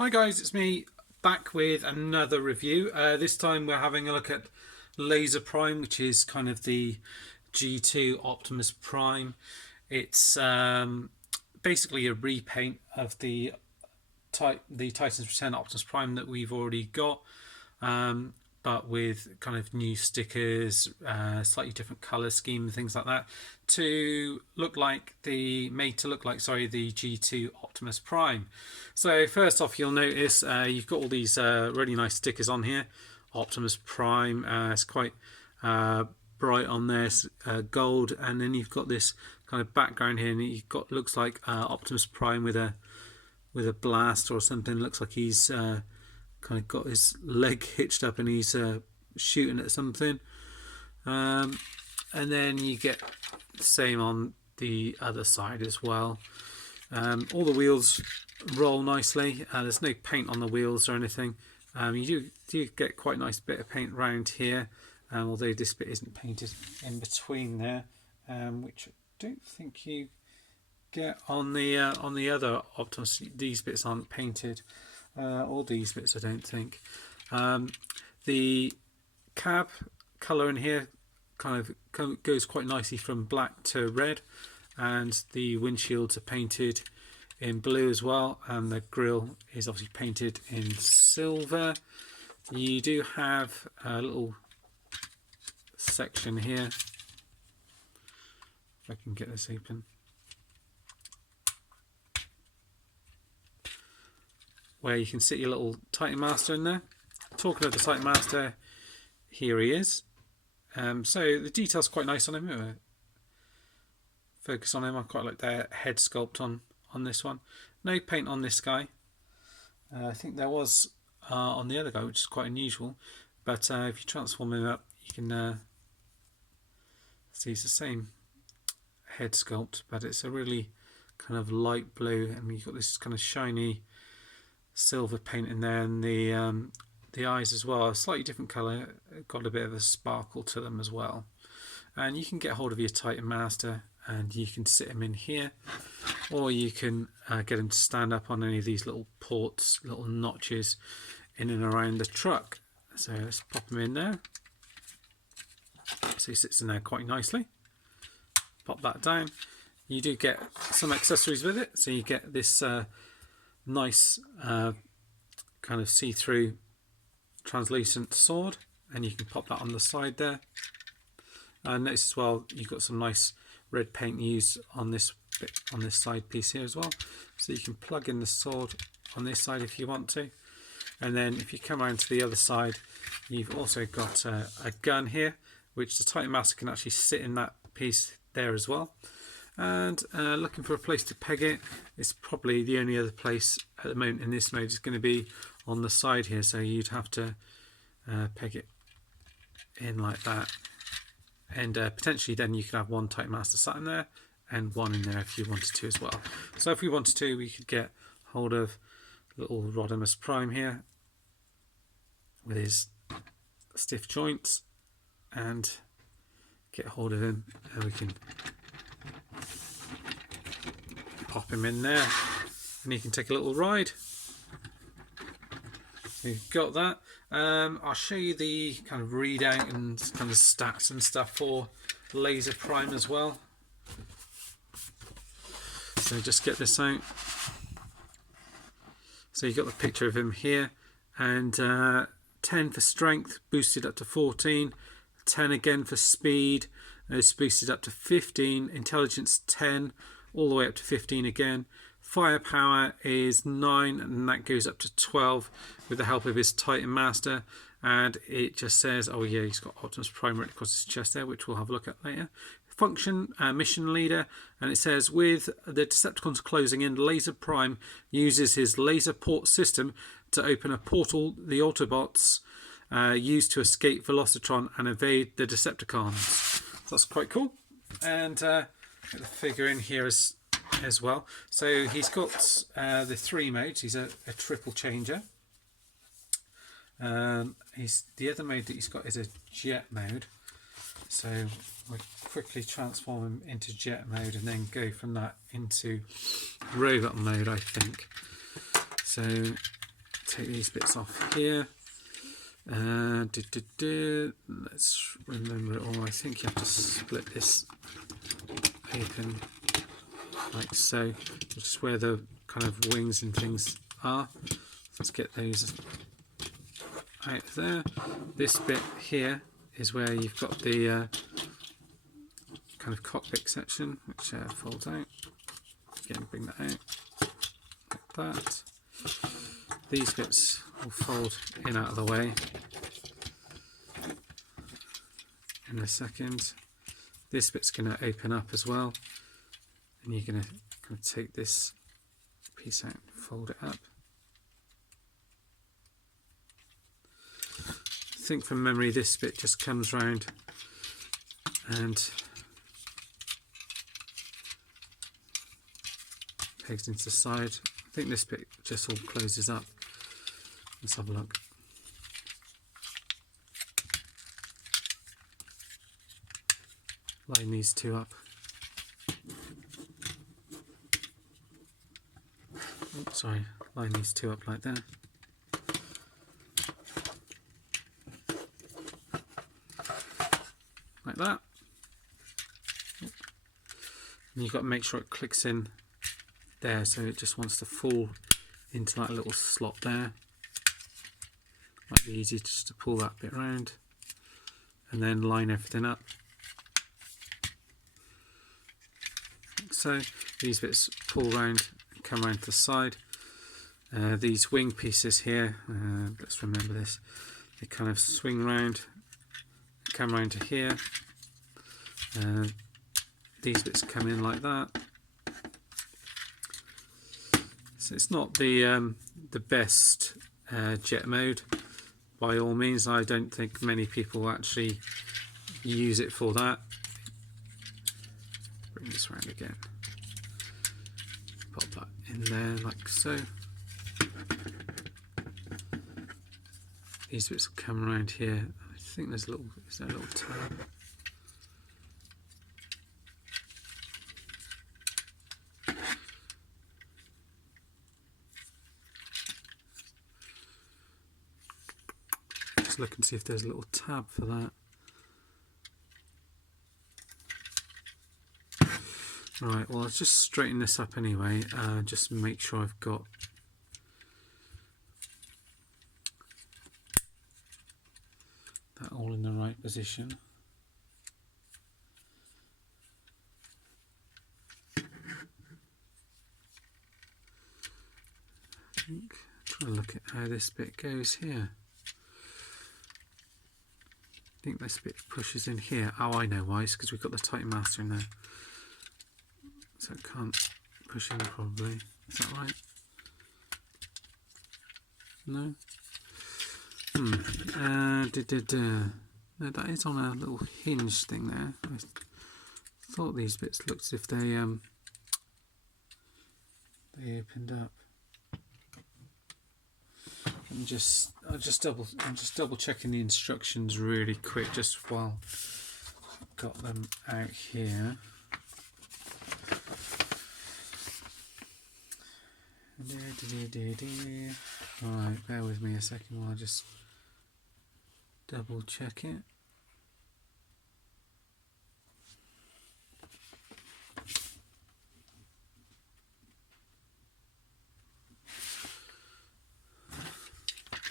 Hi guys, it's me back with another review. This time we're having a look at Laser Prime, which is kind of the G2 Optimus Prime. It's basically a repaint of the Titans Return Optimus Prime that we've already got, but with kind of new stickers, slightly different color scheme and things like that to look like the G2 Optimus Prime. So first off, you'll notice you've got all these really nice stickers on here. Optimus Prime, it's quite bright on there, gold, and then you've got this kind of background here, and you've got looks like Optimus Prime with a blast or something. Looks like he's kind of got his leg hitched up and he's shooting at something. And then you get the same on the other side as well. All the wheels roll nicely. There's no paint on the wheels or anything. You do get quite a nice bit of paint around here, although this bit isn't painted in between there, which I don't think you get on the other Optimus. These bits aren't painted, all these bits I don't think. The cab colour in here kind of goes quite nicely from black to red, and the windshields are painted in blue as well, and the grille is obviously painted in silver. You do have a little section here, if I can get this open, where you can sit your little Titan Master in there. Talking of the Titan Master, here he is. So the detail's quite nice on him. Focus on him. I quite like the head sculpt on this one. No paint on this guy. I think there was on the other guy, which is quite unusual. But if you transform him up, you can see it's the same head sculpt, but it's a really kind of light blue, and you've got this kind of shiny silver paint in there, and the eyes as well, a slightly different colour, got a bit of a sparkle to them as well. And you can get hold of your Titan Master and you can sit him in here, or you can get him to stand up on any of these little ports, little notches in and around the truck. So let's pop him in there. So he sits in there quite nicely. Pop that down. You do get some accessories with it, so you get this nice kind of see-through translucent sword, and you can pop that on the side there. And notice as well you've got some nice red paint used on this bit, on this side piece here as well, so you can plug in the sword on this side if you want to. And then if you come around to the other side, you've also got a gun here, which the Titan Master can actually sit in that piece there as well. And looking for a place to peg it, it's probably the only other place at the moment in this mode is going to be on the side here, so you'd have to peg it in like that, and potentially then you could have one Titan Master sat in there and one in there if you wanted to as well. So if we wanted to, we could get hold of little Rodimus Prime here with his stiff joints and get hold of him, and we can pop him in there and he can take a little ride. We've got that. I'll show you the kind of readout and kind of stats and stuff for Laser Prime as well. So just get this out. So you've got the picture of him here, and 10 for strength, boosted up to 14, 10 again for speed, it's boosted up to 15, intelligence 10, all the way up to 15 again. Firepower is 9, and that goes up to 12 with the help of his Titan Master. And it just says, oh yeah, he's got Optimus Prime right across his chest there, which we'll have a look at later. Function, mission leader, and it says, with the Decepticons closing in, Laser Prime uses his laser port system to open a portal the Autobots use to escape Velocitron and evade the Decepticons. So that's quite cool. And get the figure in here as well. So he's got the 3 modes. He's a triple changer. The other mode that he's got is a jet mode. So we'll quickly transform him into jet mode and then go from that into robot mode, I think. So take these bits off here. Let's remember it all. I think you have to split this open like so, just where the kind of wings and things are. Let's get those out of there. This bit here is where you've got the kind of cockpit section, which folds out. Again, bring that out like that. These bits will fold in out of the way in a second. This bit's going to open up as well, and you're going to kind of take this piece out and fold it up. I think from memory this bit just comes round and pegs into the side. I think this bit just all closes up. Let's have a look. Line these two up. Oops, sorry, line these two up like that. Like that. And you've got to make sure it clicks in there, so it just wants to fall into that little slot there. Might be easy just to pull that bit round and then line everything up. So these bits pull round and come round to the side. These wing pieces here, let's remember this, they kind of swing round, come round to here. These bits come in like that. So it's not the best jet mode by all means. I don't think many people actually use it for that. Bring this around again. Pop that in there like so. These bits will come around here. I think there's a little, is there a little tab? Just look and see if there's a little tab for that. Right, well, I'll just straighten this up anyway, just make sure I've got that all in the right position. I'm trying to look at how this bit goes here. I think this bit pushes in here. Oh, I know why, it's because we've got the Titan Master in there. So it can't push in probably. Is that right? No? No, that is on a little hinge thing there. I thought these bits looked as if they opened up. I'm just double checking the instructions really quick just while I've got them out here. Alright, bear with me a second while I just double check it.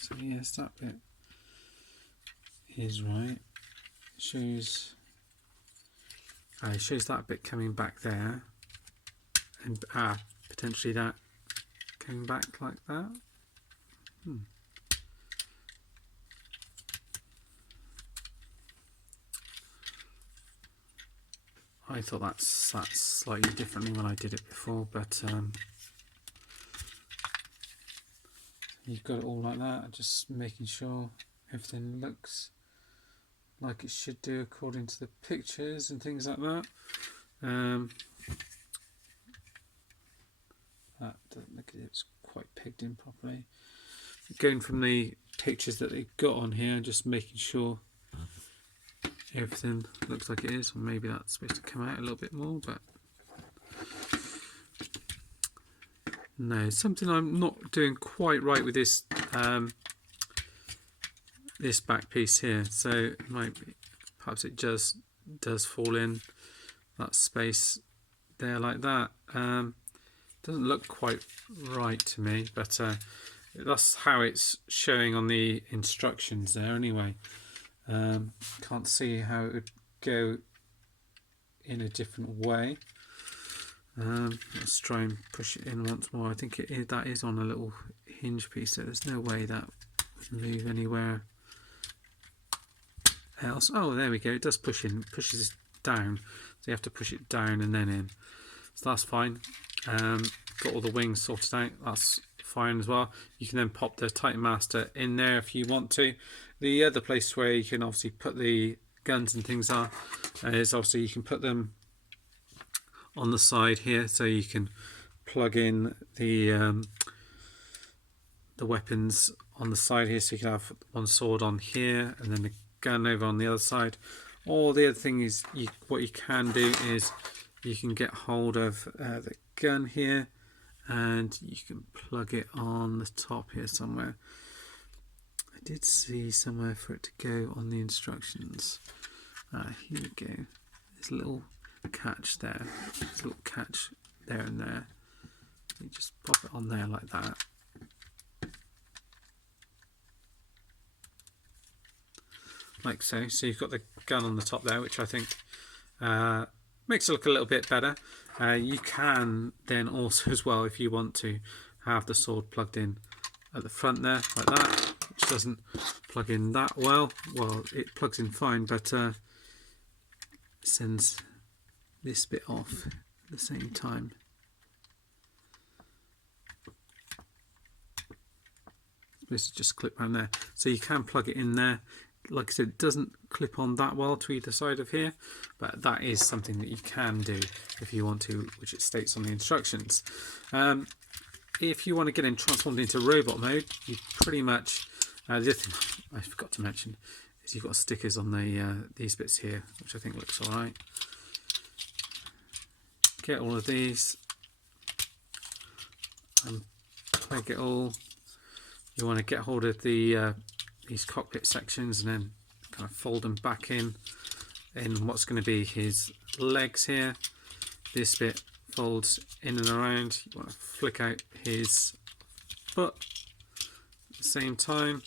So yes, that bit is right. It shows that bit coming back there, and potentially that coming back like that. I thought that's slightly differently when I did it before, but you've got it all like that, just making sure everything looks like it should do according to the pictures and things like that. That doesn't look like it's quite pegged in properly. Going from the pictures that they've got on here, just making sure everything looks like it is. Or maybe that's supposed to come out a little bit more, but No, something I'm not doing quite right with this this back piece here. So it might be, perhaps it just does fall in that space there like that. Doesn't look quite right to me, but that's how it's showing on the instructions there anyway. Can't see how it would go in a different way. Let's try and push it in once more. I think that is on a little hinge piece, so there's no way that would move anywhere else. Oh, there we go. It does push in, pushes down. So you have to push it down and then in. So that's fine. Got all the wings sorted out. That's fine as well. You can then pop the Titan Master in there if you want to. The other place where you can obviously put the guns and things are is obviously you can put them on the side here, so you can plug in the weapons on the side here, so you can have one sword on here and then the gun over on the other side. Or the other thing is, what you can do is you can get hold of the gun here and you can plug it on the top here somewhere. I did see somewhere for it to go on the instructions. Here we go. There's a little catch there. There's a little catch there and there. You just pop it on there like that. Like so. So you've got the gun on the top there, which I think makes it look a little bit better. You can then also as well, if you want to, have the sword plugged in at the front there like that, which doesn't plug in that well. Well, it plugs in fine, but sends this bit off at the same time. This is just clip around there, so you can plug it in there. Like I said, it doesn't clip on that well to either side of here, but that is something that you can do if you want to, which it states on the instructions. If you want to get him transformed into robot mode, you pretty much, the other thing I forgot to mention is you've got stickers on the these bits here, which I think looks alright. Get all of these and plug it all. You want to get hold of the these cockpit sections and then kind of fold them back in what's going to be his legs here. This bit folds in and around. You want to flick out his foot at the same time.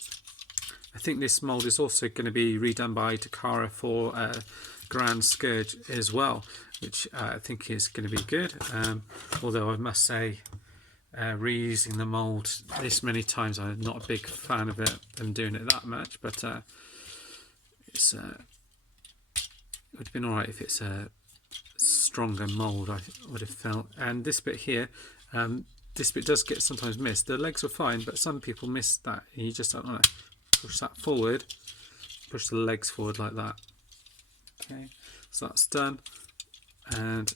I think this mould is also going to be redone by Takara for Grand Scourge as well, which I think is going to be good. Although I must say, reusing the mould this many times, I'm not a big fan of it, them doing it that much, but it's it would have been alright if it's a stronger mould, I would have felt. And this bit here, this bit does get sometimes missed. The legs are fine, but some people miss that, and you just don't want to push that forward, push the legs forward like that. Okay, so that's done, and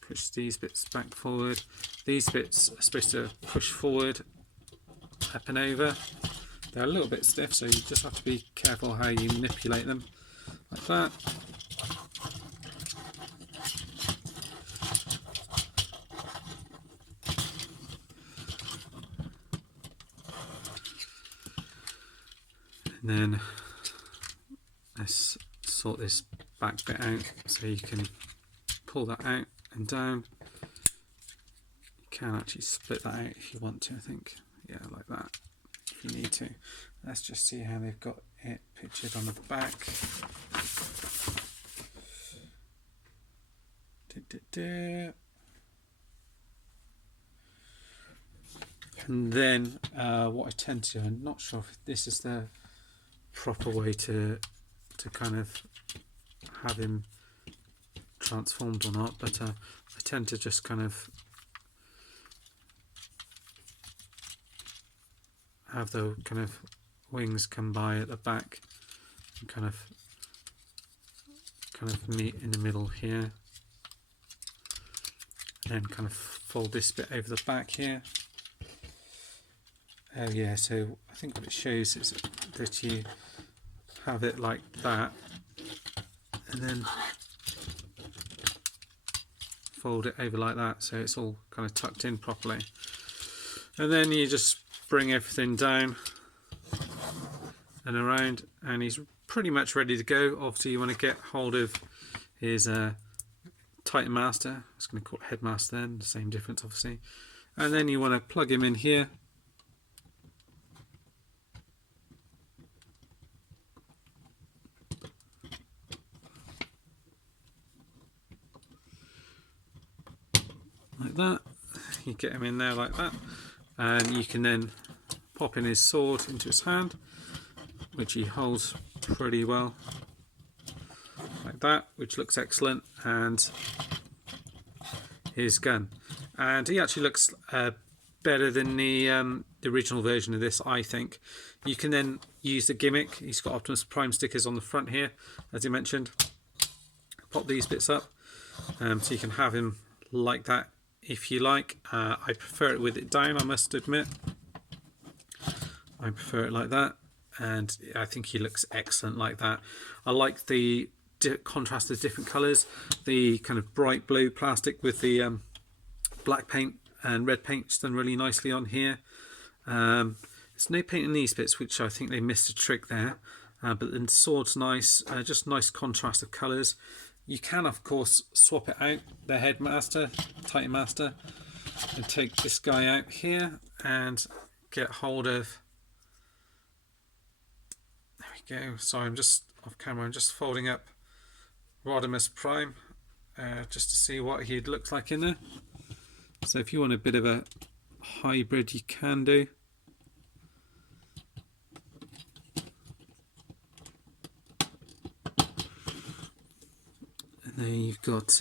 push these bits back forward. These bits are supposed to push forward, up and over. They're a little bit stiff, so you just have to be careful how you manipulate them, like that. And then let's sort this back bit out, so you can pull that out and down. You can actually split that out if you want to, I think. Yeah, like that, if you need to. Let's just see how they've got it pictured on the back. And then what I tend to do, I'm not sure if this is the proper way to kind of have him transformed or not, but I tend to just kind of have the kind of wings come by at the back and kind of meet in the middle here, and then kind of fold this bit over the back here. Oh yeah, so I think what it shows is that you have it like that and then fold it over like that, so it's all kind of tucked in properly. And then you just bring everything down and around, and he's pretty much ready to go. Obviously you want to get hold of his Titan Master. I was going to call it Headmaster then, the same difference obviously. And then you want to plug him in here. Like that. You get him in there like that, and you can then pop in his sword into his hand, which he holds pretty well like that, which looks excellent, and his gun. And he actually looks better than the original version of this, I think. You can then use the gimmick. He's got Optimus Prime stickers on the front here, as you mentioned. Pop these bits up, so you can have him like that if you like. I prefer it with it down, I must admit. I prefer it like that, and I think he looks excellent like that. I like the contrast of different colours, the kind of bright blue plastic with the black paint and red paint done really nicely on here. There's no paint in these bits, which I think they missed a trick there, but the sword's nice, just nice contrast of colours. You can of course swap it out, the Headmaster, Titan Master, and take this guy out here and get hold of, there we go. Sorry, I'm just off camera, I'm just folding up Optimus Prime just to see what he looks like in there. So if you want a bit of a hybrid, you can do. And then you've got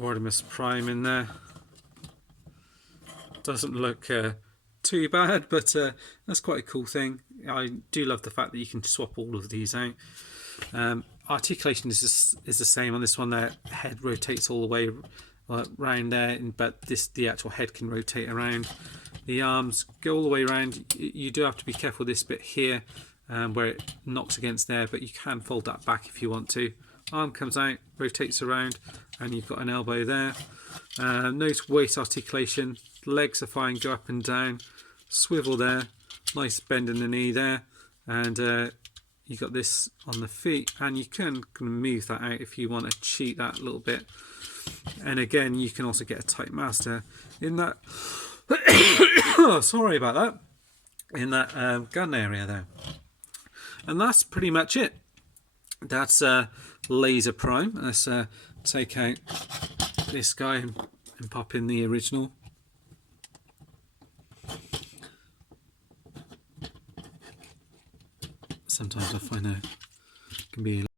Optimus Prime in there. Doesn't look too bad, but that's quite a cool thing. I do love the fact that you can swap all of these out. Articulation is the same on this one. The head rotates all the way around there, but the actual head can rotate around. The arms go all the way around. You do have to be careful this bit here where it knocks against there, but you can fold that back if you want to. Arm comes out, rotates around, and you've got an elbow there. Notice waist articulation. Legs are fine, go up and down. Swivel there, nice bend in the knee there, and you got this on the feet, and you can move that out if you want to cheat that a little bit. And again, you can also get a Titan Master in that oh, sorry about that, in that gun area there. And that's pretty much it. That's Laser Prime. Let's take out this guy and pop in the original. Sometimes I find that can be